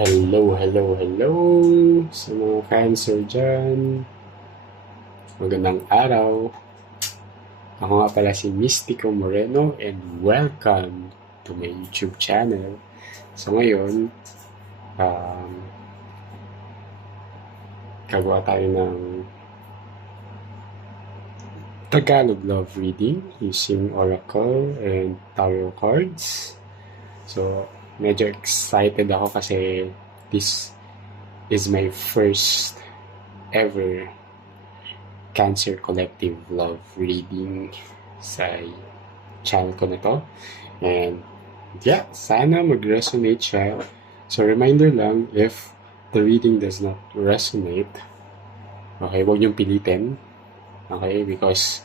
Hello, hello, hello sa mga Cancer dyan. Magandang araw. Ako nga pala si Mystico Moreno and welcome to my YouTube channel. So ngayon, um, gagawa tayo ng Tagalog love reading using Oracle and Tarot cards. So, medyo excited ako kasi this is my first ever Cancer Collective Love reading sa channel ko na to. And yeah, sana mag-resonate siya. So reminder lang, if the reading does not resonate, okay, huwag niyong pilitin. Okay, because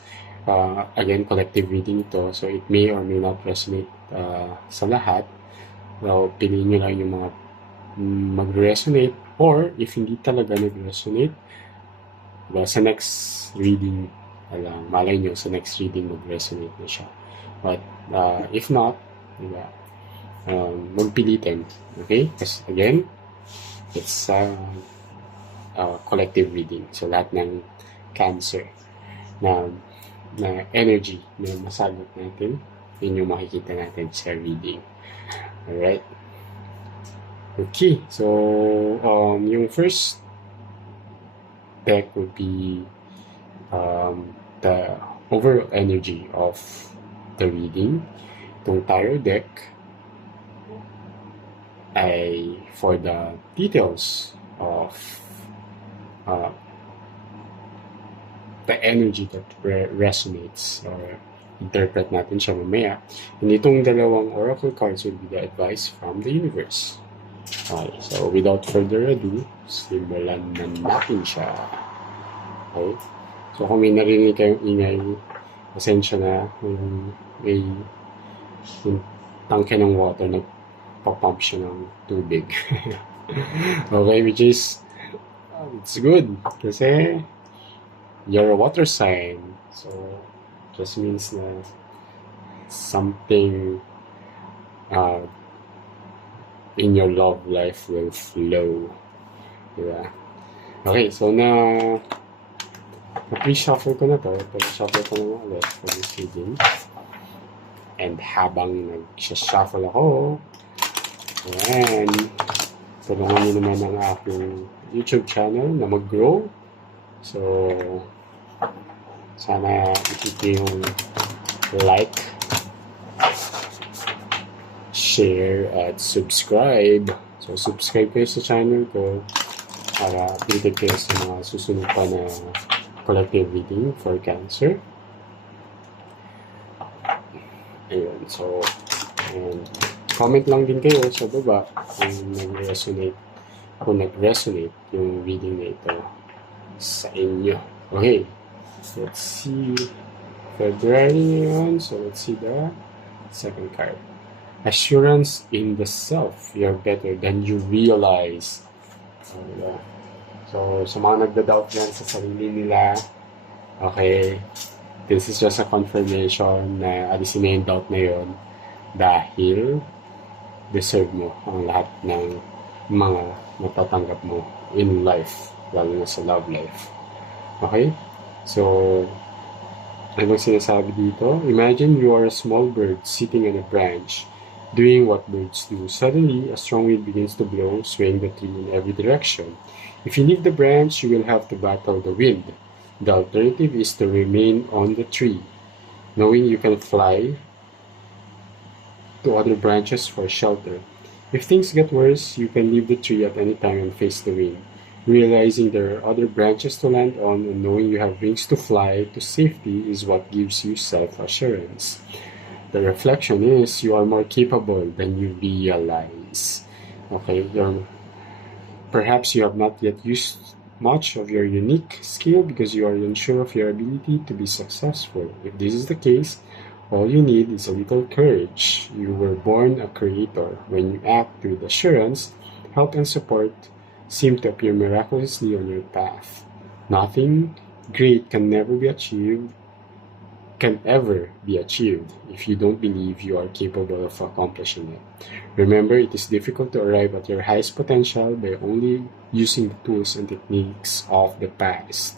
again, collective reading ito, so it may or may not resonate sa lahat. So, piliin nyo lang yung mga mag-resonate, or if hindi talaga nag-resonate, sa next reading, malay nyo, sa next reading mag-resonate na siya. But if not, diba, magpilitin. Okay? Because again, it's collective reading. So, lahat ng Cancer na energy na masagot natin, yun yung makikita natin sa reading. Alright? Okay. So, yung first deck would be the overall energy of the reading. Itong tarot deck ay for the details of the energy that resonates or interpret natin siya mamaya. And itong dalawang oracle cards will be the advice from the universe. Okay, so without further ado, simulan na natin siya. Okay? So kung may narinig kayong ingay, pasensya na, may yung tangke ng water, nagpa-pump siya ng tubig. Okay, which is, it's good, kasi you're a water sign. So, just means na something in your love life will flow. Diba? Okay, so na-pre-shuffle ko na to. Pre-shuffle ko na ulit for this reading. And habang nag-shuffle ako, ayan, tulungan niyo naman ang aking YouTube channel na mag-grow. So, sana i-click yung like, share, at subscribe. So, subscribe kayo sa channel ko para updated kayo sa mga susunod pa na collective reading for Cancer. Ayun. So, and comment lang din kayo sa baba kung nag-resonate yung reading na ito sa inyo. Okay. Let's see. February yun. So, let's see the second card. Assurance in the self. You're better than you realize. So, sa mga nagda-doubt yan sa sarili nila, okay, this is just a confirmation na alisin na yung doubt na yun dahil deserve mo ang lahat ng mga matatanggap mo in life, lalo na sa love life. Okay? So, ano sinasabi dito? Imagine you are a small bird sitting on a branch, doing what birds do. Suddenly, a strong wind begins to blow, swaying the tree in every direction. If you leave the branch, you will have to battle the wind. The alternative is to remain on the tree, knowing you can fly to other branches for shelter. If things get worse, you can leave the tree at any time and face the wind. Realizing there are other branches to land on and knowing you have wings to fly to safety is what gives you self-assurance. The reflection is you are more capable than you realize. Okay, perhaps you have not yet used much of your unique skill because you are unsure of your ability to be successful. If this is the case, all you need is a little courage. You were born a creator. When you act with assurance, help and support seem to appear miraculously on your path. Nothing great can never be achieved can ever be achieved if you don't believe you are capable of accomplishing it. Remember, it is difficult to arrive at your highest potential by only using the tools and techniques of the past.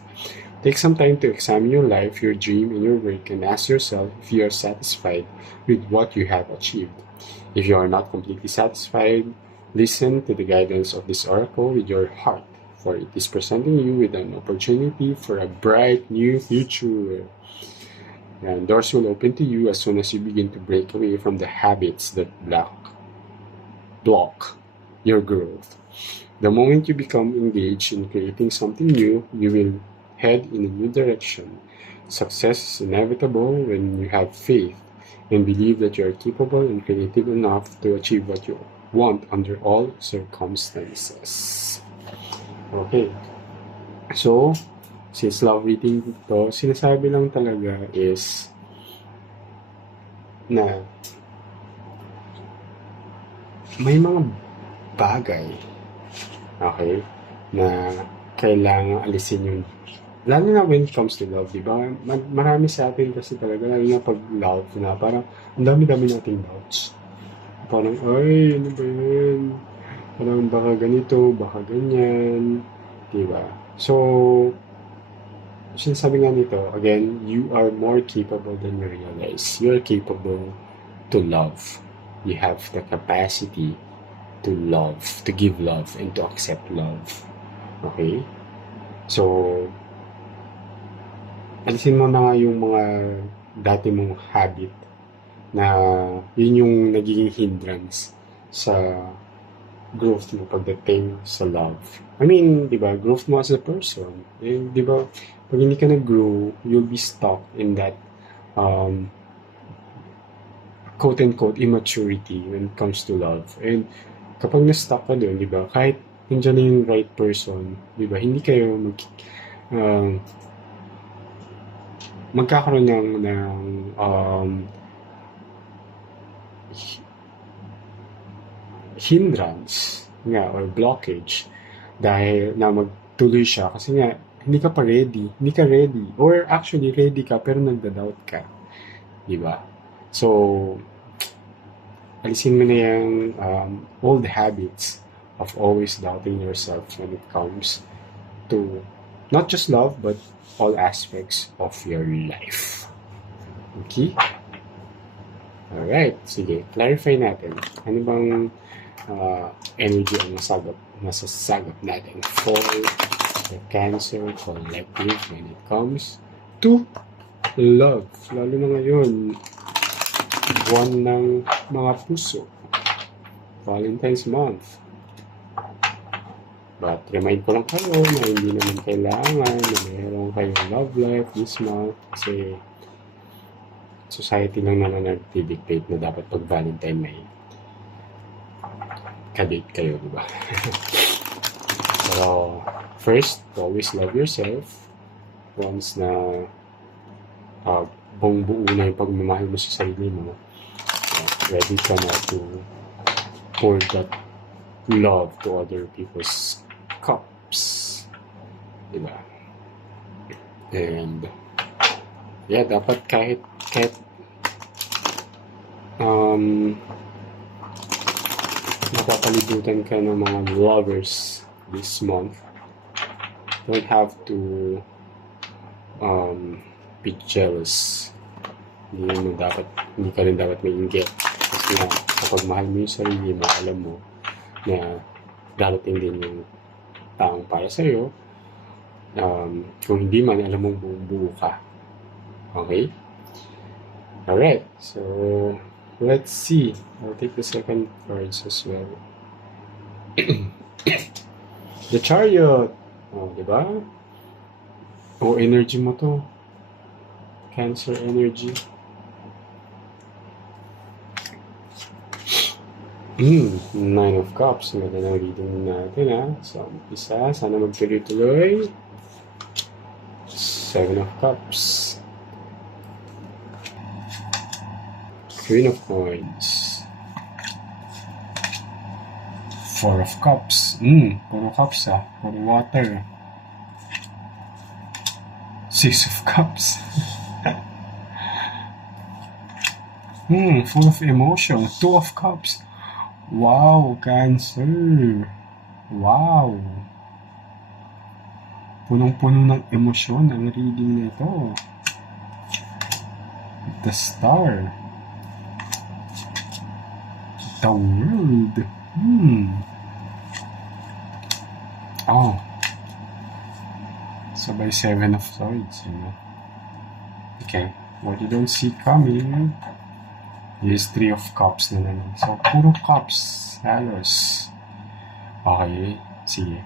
Take some time to examine your life, your dream, and your work, and ask yourself if you are satisfied with what you have achieved. If you are not completely satisfied, listen to the guidance of this oracle with your heart, for it is presenting you with an opportunity for a bright new future. And doors will open to you as soon as you begin to break away from the habits that block your growth. The moment you become engaged in creating something new, you will head in a new direction. Success is inevitable when you have faith and believe that you are capable and creative enough to achieve what you want under all circumstances. Okay. So, since love reading to, sinasabi lang talaga is na may mga bagay, okay, na kailangan alisin yun. Lalo na when it comes to love, di ba? Marami sa atin kasi talaga, lalo na pag love, na parang ang dami-dami nating doubts. Parang, ay, ano ba yun? Parang baka ganito, baka ganyan, di ba? So, sinasabi nga nito, again, you are more capable than you realize. You are capable to love. You have the capacity to love, to give love, and to accept love. Okay? So, alisin mo na nga yung mga dati mong habit na yun yung nagiging hindrance sa growth mo pagdating sa love. I mean, di ba, growth mo as a person. Eh, di ba, pag hindi ka nag-grow, you'll be stuck in that quote-unquote immaturity when it comes to love. And kapag na-stuck ka doon, di ba, kahit nandiyan na yung right person, di ba, hindi kayo magkakaroon ng hindrance nga or blockage dahil na magtuloy siya kasi nga hindi ka ready or actually ready ka pero nagda-doubt ka, di ba? So alisin mo na yung old habits of always doubting yourself when it comes to not just love but all aspects of your life. Okay? Alright, sige, clarify natin. Ano bang energy ang masasagap natin for the Cancer collective when it comes to love? Lalo na ngayon, buwan ng mga puso, Valentine's month. But remind ko lang kayo na hindi naman kailangan na mayroon kayong love life this month kasi society lang naman nag-dictate na dapat pag Valentine may ka-date kayo, diba? So, first, always love yourself. Once na buong buo na yung pagmamahal mo sa sarili mo, ready ka na to pour that love to other people's cups. Diba? And yeah, dapat kahit napapalibutan ka ng mga lovers this month, don't have to be jealous. Hindi ka rin dapat mainggit. Kasi nga, kapag mahal mo yung sarili mo, alam mo na darating din yung taong para sa'yo. Kung hindi man, alam mong buo ka. Okay? Alright, so let's see. I'll take the second cards as well. The Chariot. Oh, diba? Oh, energy mo to. Cancer energy. Nine of Cups. Magandang reading natin, ha? So, isa. Sana magtuloy-tuloy. Seven of Cups. Queen of Coins. Four of Cups. Puro cups, ha? Puro water. Six of Cups. Full of emotion. Two of Cups. Wow, Cancer. Wow. Punong-puno ng emosyon ang reading na ito. The Star. The World. Oh. Sabay Seven of Swords, you know. Okay. What you don't see coming is Three of Cups na naman. So, puro cups. Halos. Okay. Sige.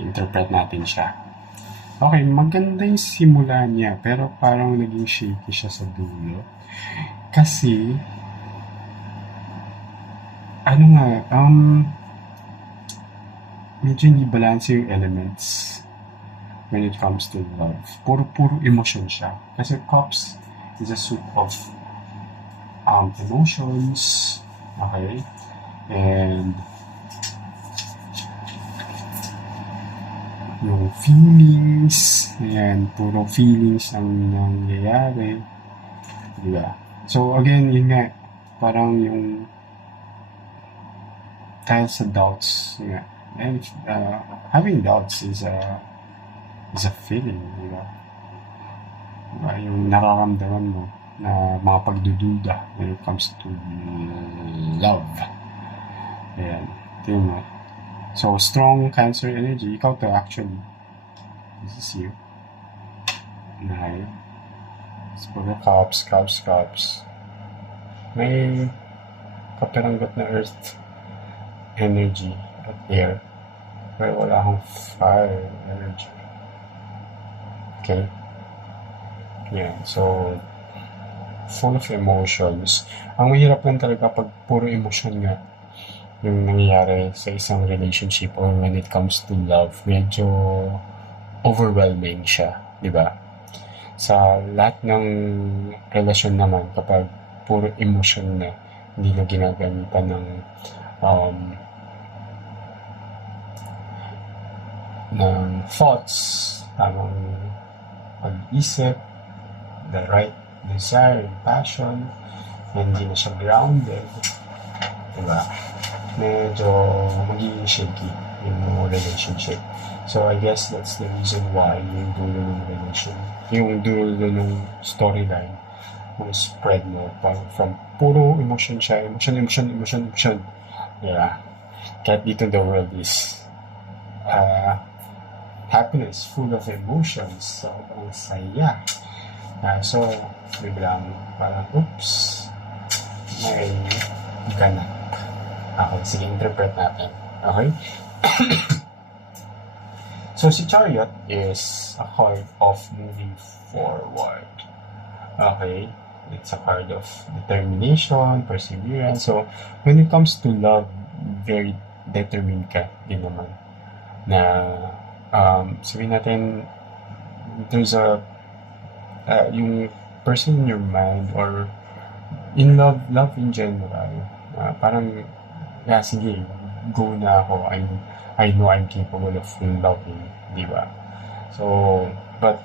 Interpret natin siya. Okay, maganda yung simula niya, pero parang naging shaky siya sa dulo. Kasi, medyo hindi balance yung elements when it comes to love. Puro emotion siya. Kasi Cups is a soup of emotions, okay? And yung feelings, ayan, puro feelings ang nangyayari, diba? So again, yun nga, parang yung dahil sa doubts, yeah, and having doubts is a feeling, diba? Diba? Yung nararamdaman mo na mga pagdududa when it comes to love. Ayan, tingnan mo. So, strong Cancer energy. Ikaw to, actually. This is you. Nine. It's puro cups. May kapiranggot na earth energy at air. Pero wala akong fire energy. Okay? Yeah, so, full of emotions. Ang mahirap lang talaga pag puro emotion nga yung nangyayari sa isang relationship or when it comes to love, medyo overwhelming siya, di ba? Sa lahat ng relasyon naman, kapag puro emotion na, hindi na ginagamitan ng thoughts, tamang pag-isip, the right desire and passion, hindi na siya grounded, di ba? Medyo magiging shaky yung relationship. So, I guess that's the reason why yung dulo ng yung dulo ng storyline yung spread mo from puro emotion siya, emotion. Yeah. Kahit dito the world is happiness, full of emotions. So, ang saya. So, biglang parang, oops, may ganap. Okay, sige, interpret natin. Okay? So, si Chariot is a card of moving forward. Okay? It's a card of determination, perseverance. So, when it comes to love, very determined ka din naman. Na, sabihin natin, there's yung person in your mind or in love in general, parang, yeah, sige, go na ako. I know I'm capable of loving, di ba? So, but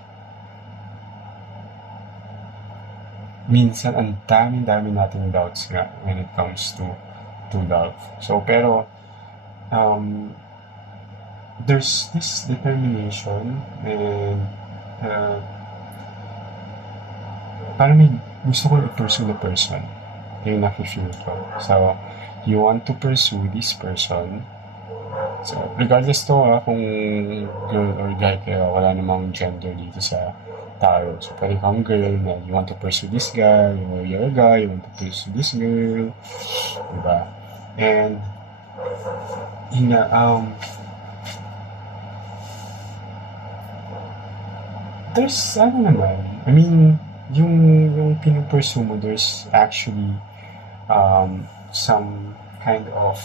minsan ang dami nating doubts nga when it comes to love. So, pero there's this determination and parang may gusto ko i-pursue the person. Yung nafe-feel ko. So, you want to pursue this person. So, regardless to kung girl or guy kayo, wala namang gender dito sa tarot. So, pwede kang girl na you want to pursue this guy, or you're a guy, you want to pursue this girl. Diba? And, there's, I mean, yung pinupursue mo, there's actually some kind of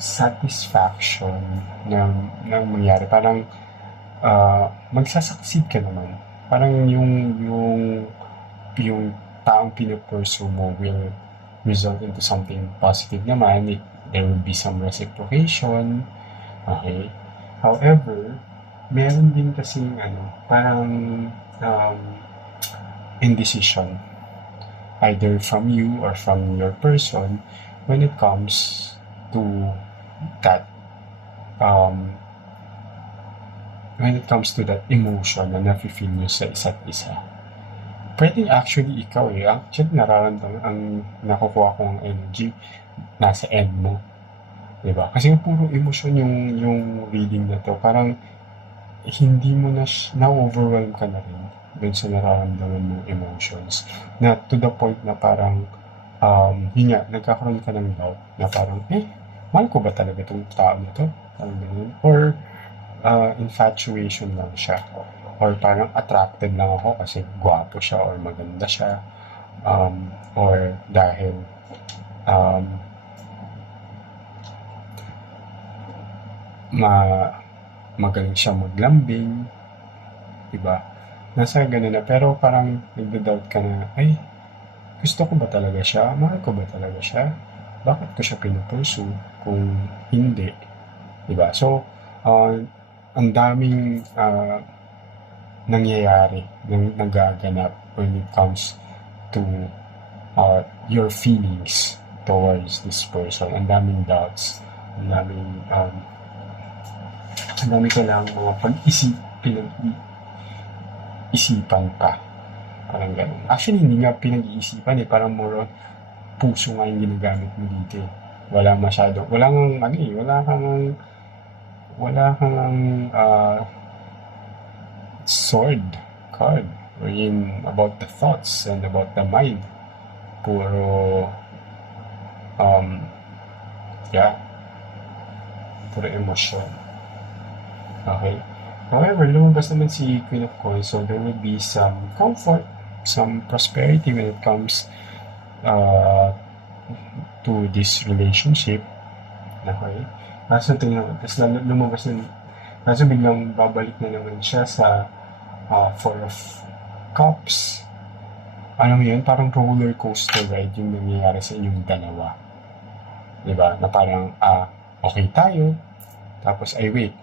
satisfaction na mangyari. Parang magsasucceed ka naman. Parang yung taong pinupursue mo will result into something positive naman. There will be some reciprocation. Okay? However, meron din kasing parang indecision, either from you or from your person, when it comes to that um, emotion na nafe-feel nyo sa isa't isa. Pwede actually ikaw actually nararamdaman ang nakukuha kong energy nasa end mo. Diba? Kasi puro emosyon yung reading na to. Parang hindi mo na-overwhelm ka na rin dun sa nararamdaman mong emotions. Na to the point na parang, yun nga, nagkakaroon ka ng doubt na parang, mahal ko ba talaga itong tao na to? Parang ganun. Or, infatuation lang siya. Or parang attracted lang ako kasi gwapo siya or maganda siya. Or dahil magaling siya maglambing, diba? Nasa ganun na, pero parang nagda-doubt ka na, gusto ko ba talaga siya? Mahal ko ba talaga siya? Bakit ko siya pinupursue kung hindi? Diba? So, ang daming nangyayari, nagaganap when it comes to your feelings towards this person. Ang daming doubts, ang dami kailangang mga pinag-isipan pa. Parang gano'n. Actually, hindi nga pinag-iisipan parang more on puso nga yung ginagamit mo dito Wala kang sword card wherein about the thoughts and about the mind. Puro puro emosyon. Okay. However, lumabas naman si Queen of Coins, so there will be some comfort, some prosperity when it comes to this relationship. Okay. Kaso lumabas na, kaso biglang babalik na naman siya sa Four of Cups. Alam mo yun, parang roller coaster ride yung nangyayari sa inyong dalawa. Diba? Na parang, okay tayo, tapos, wait,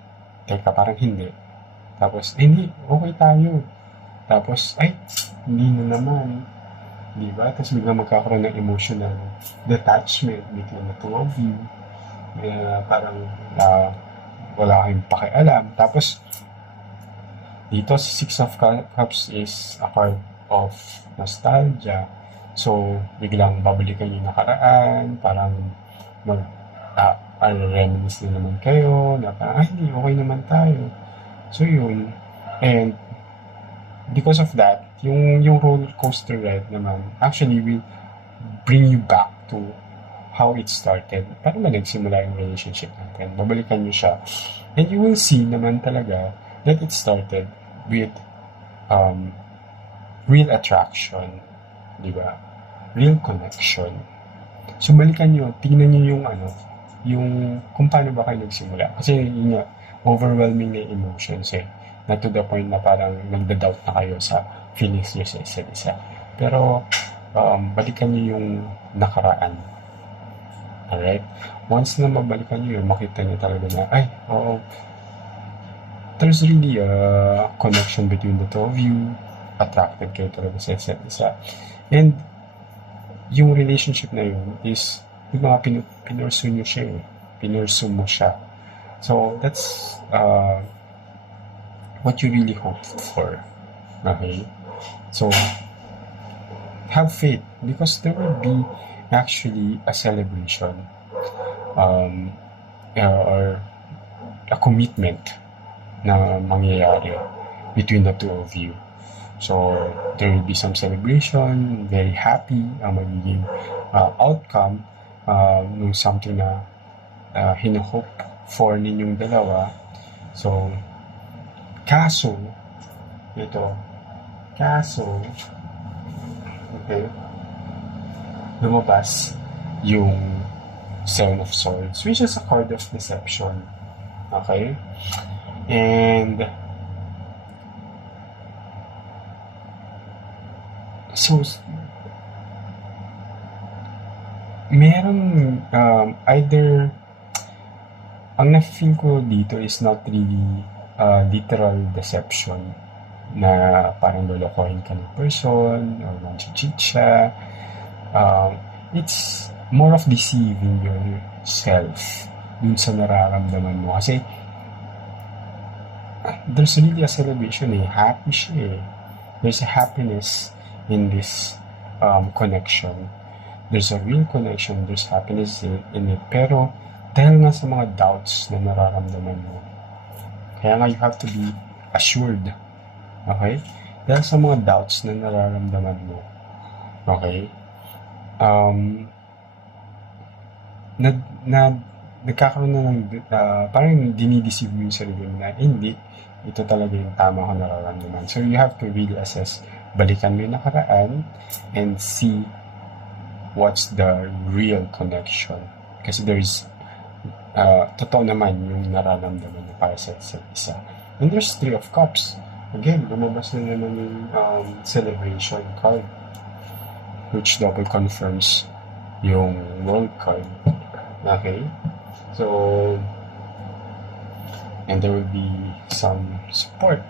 teka, parang hindi. Tapos, hindi, okay tayo. Tapos, hindi na naman. Diba? Tapos biglang magkakaroon ng emotional detachment between the two of you. Parang wala kayong pakialam. Tapos, dito, si Six of Cups is a card of nostalgia. So, biglang babalikan yung nakaraan, parang reminisce na naman kayo, na parang, hindi, okay naman tayo. So, yun. And, because of that, yung roller coaster ride naman, actually will bring you back to how it started. Parang nagsimula yung relationship natin. Babalikan nyo siya. And you will see naman talaga that it started with real attraction, di ba? Real connection. So, balikan nyo, tingnan nyo yung kung paano ba kayo nagsimula. Kasi yun nga, overwhelming na emotions na to the point na parang nagda-doubt na kayo sa feelings nyo sa isa't isa. Pero, balikan nyo yung nakaraan. Alright? Once na mabalikan nyo yun, makita nyo talaga na, there's really a connection between the two of you. Attracted kayo talaga sa isa't isa. And, yung relationship na yun is, yung mga pinursu nyo siya pinursu mo siya. So, that's what you really hope for. Okay? So, have faith because there will be actually a celebration or a commitment na mangyayari between the two of you. So, there will be some celebration, very happy ang magiging outcome nung something na hinahope for ninyong dalawa. So, kaso, okay, lumabas yung Seven of Swords, which is a card of deception. Okay? And so, meron either ang na-feel ko dito is not really literal deception na parang lolokohin ka ng person or mag-cheat siya. It's more of deceiving yourself dun sa nararamdaman mo. Kasi there's really a celebration happy siya There's a happiness in this connection. There's a real connection, there's happiness in it. Pero dahil nga sa mga doubts na nararamdaman mo, kaya nga you have to be assured. Okay? Dahil sa mga doubts na nararamdaman mo, okay? Nagkakaroon na ng parang dinideceive mo yung sarili mo na hindi, ito talaga yung tama ko nararamdaman. So you have to really assess, balikan mo yung nakaraan and see what's the real connection. Kasi there's totoo naman yung nararamdaman mo para sa isa't isa. And there's Three of Cups. Again, lumabas na naman yung celebration card, which double confirms yung world card. Okay? So, and there will be some support.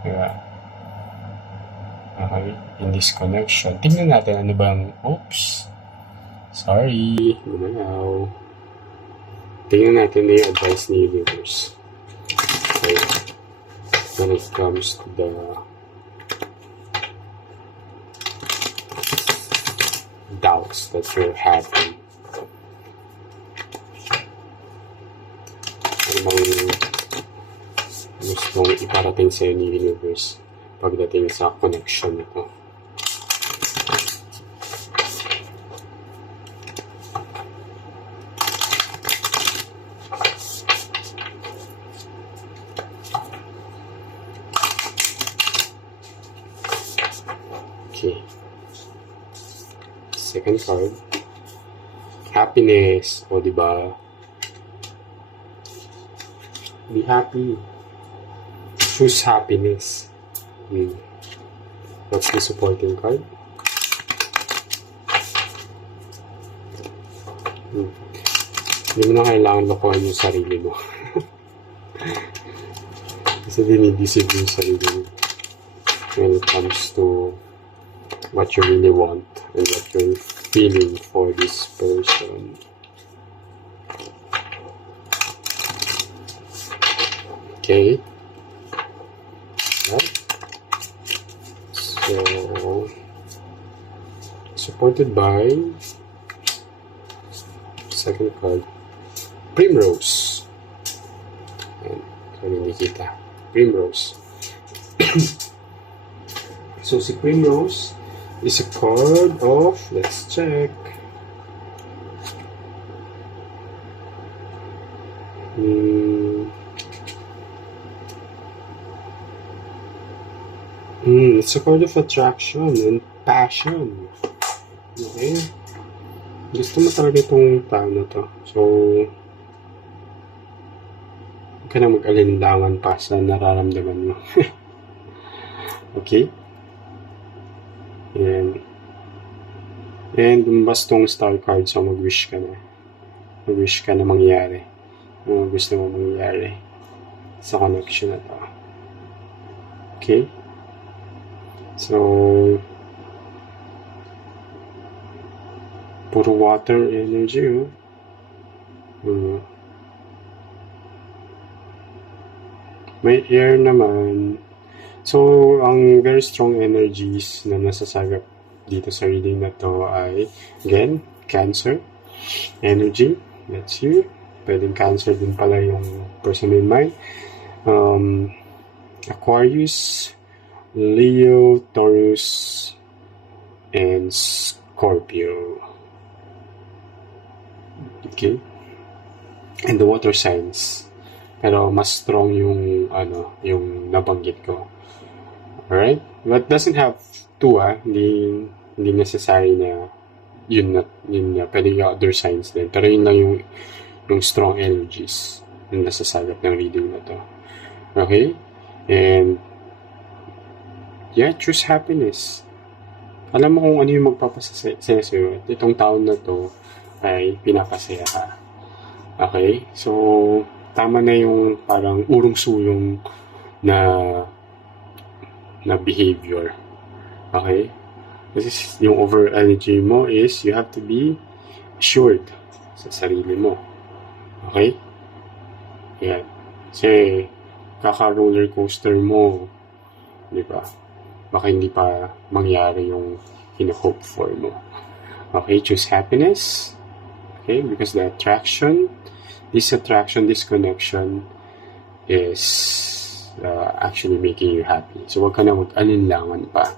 Diba? Okay? In this connection. Tingnan natin ano bang, oops. Sorry. Gumalaw. Tingnan natin na yung advice ni Universe. Okay. When it comes to the doubts that you're having. Ano bang gustong iparating sa'yo ni Universe pagdating sa connection nito? Okay. Second card. Happiness. O, diba? Be happy. Choose happiness. What's the supporting card? Hindi mo na kailangan lokohin yung sarili mo. Kasi dinideceive yung sarili mo when it comes to what you really want and what you're feeling for this person. Okay. Right. So, supported by second card, Primrose. And sorry, hindi kita. Primrose. So, si Primrose is a card of, let's check. It's a card of attraction and passion. Okay? Gusto mo talaga itong tao na to. So, huwag ka na mag-alinlangan pa sa nararamdaman mo. Okay? And lumabas tong star card, so mag-wish ka na. Mag-wish ka na mangyari. Ano gusto mo mangyari sa connection na to. Okay? So, puro water energy, may air naman. So, ang very strong energies na nasasagap dito sa reading na to ay, again, Cancer energy. That's you. Pwedeng Cancer din pala yung person in mind. Aquarius, Leo, Taurus, and Scorpio. Okay? And the water signs. Pero mas strong yung yung nabanggit ko. Alright? But doesn't have to, hindi necessary na yun na pwede yung other signs din. Pero yun lang yung strong energies na nasasagap ng reading na to. Okay? And yeah, choose happiness. Alam mo kung ano yung magpapasaya sa'yo. At itong taon na to ay pinapasaya ka. Okay? So, tama na yung parang urong-sulong na na behavior. Okay? Kasi yung over energy mo is you have to be assured sa sarili mo. Okay? Yan. Kasi kaka-roller coaster mo, di ba? Baka hindi pa mangyari yung hino-hope for mo. Okay? Choose happiness. Okay? Because this connection is actually making you happy. So, huwag ka na mag-alinlangan pa.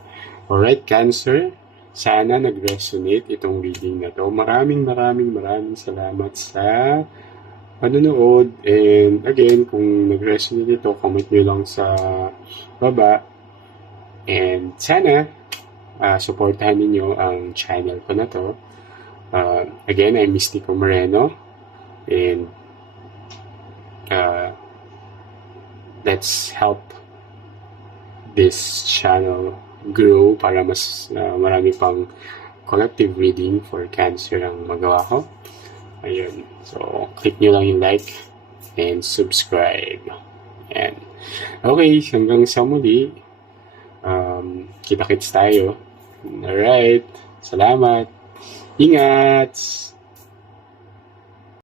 Alright, Cancer, sana nag-resonate itong reading na to. Maraming salamat sa panonood. And again, kung nag-resonate ito, comment nyo lang sa baba. And sana, supportahan ninyo ang channel ko na to. Again, I'm Mystico Moreno. And let's help this channel grow para mas marami pang collective reading for Cancer ang magawa ko. Ayun. So, click nyo lang yung like and subscribe. Ayan. Okay, hanggang sa muli. Kita-kits tayo. Alright. Salamat. Ingat!